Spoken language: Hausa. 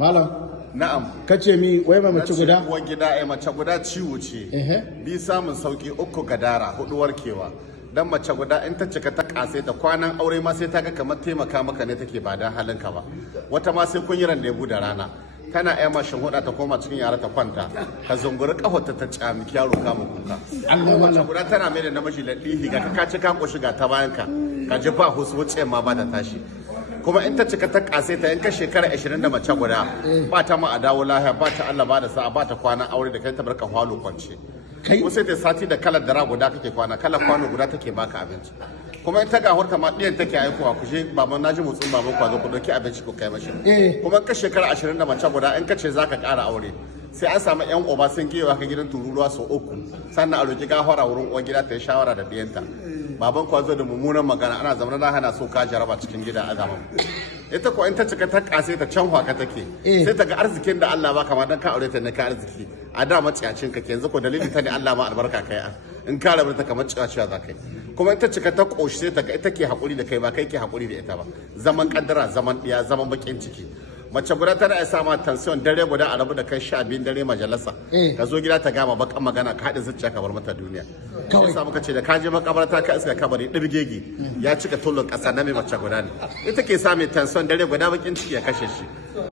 Malam. Na'am. Kace mi wai ba mace guda? Uwar gida mace guda ciwo ce. Bi samun sauki 3 gadara 4 warkewa. Dan mace guda in ta cika ta kase ta kwanan aure ma sai ta ga kamar taimaka maka ne take ba dan halinka ba. Wata ma sai kun yi randebu da rana. Tana ƴa mashin huda ta koma cikin yara ta kwanta ka zunguri kafarta ta camiki yaro kama kuka. Mace guda tana mai da namiji ladihi ga ka ci ka koshi ga ta bayan ka ji ba husu wuce ma ba ta tashi. Kuma in ta cika ta kase ta in ka shekara 20 da mace guda ba ta ma a dawo lahiya ba ta Allah ba da sa'a ba ta kwana aure da kai ta barka hwalo kwance. Ko sai ta sati da kalar dara guda kake kwana kalar kwano guda take baka abinci. Kuma in ta ga horta ma ɗiyan take aikowa ku je baban naji motsin baban kwazo ku dauki abinci ku kai mashi. Kuma in ka shekara 20 da mace guda in ka ce zaka ƙara aure sai an samu yan uba sun kewa ka gidan tururuwa sau 3 sannan a roki gafara wurin uwar gida ta yi shawara da ɗiyanta. Baban kwazo da mummunan magana ana zama na hana so ka jaraba cikin gida a zaman ita ko in ta cika ta kase ta can hwaka take sai ta ga arzikin da Allah ba kamar dan ka aure ta ne ka arziki a da maciyacin ka yanzu ko dalili ta ne Allah ma albarka kai in ka rabu ta kamar ciyaciya za kai kuma in ta cika ta koshi sai ta ga ita ke hakuri da kai ba kai ke hakuri da ita ba zaman kaddara zaman diya zaman bakin ciki mace guda tana iya sama tension dare guda a rabu da kai 12 dare majalisa ka zo gida ta gama bakan magana ka haɗa zuciya ka bar mata duniya kawai sa muka ce da ka je makabarta ka iska kabari dirgegi ya cika tulun ƙasa na mai mace guda ne ita ke sa mai tension dare guda bakin ciki ya kashe shi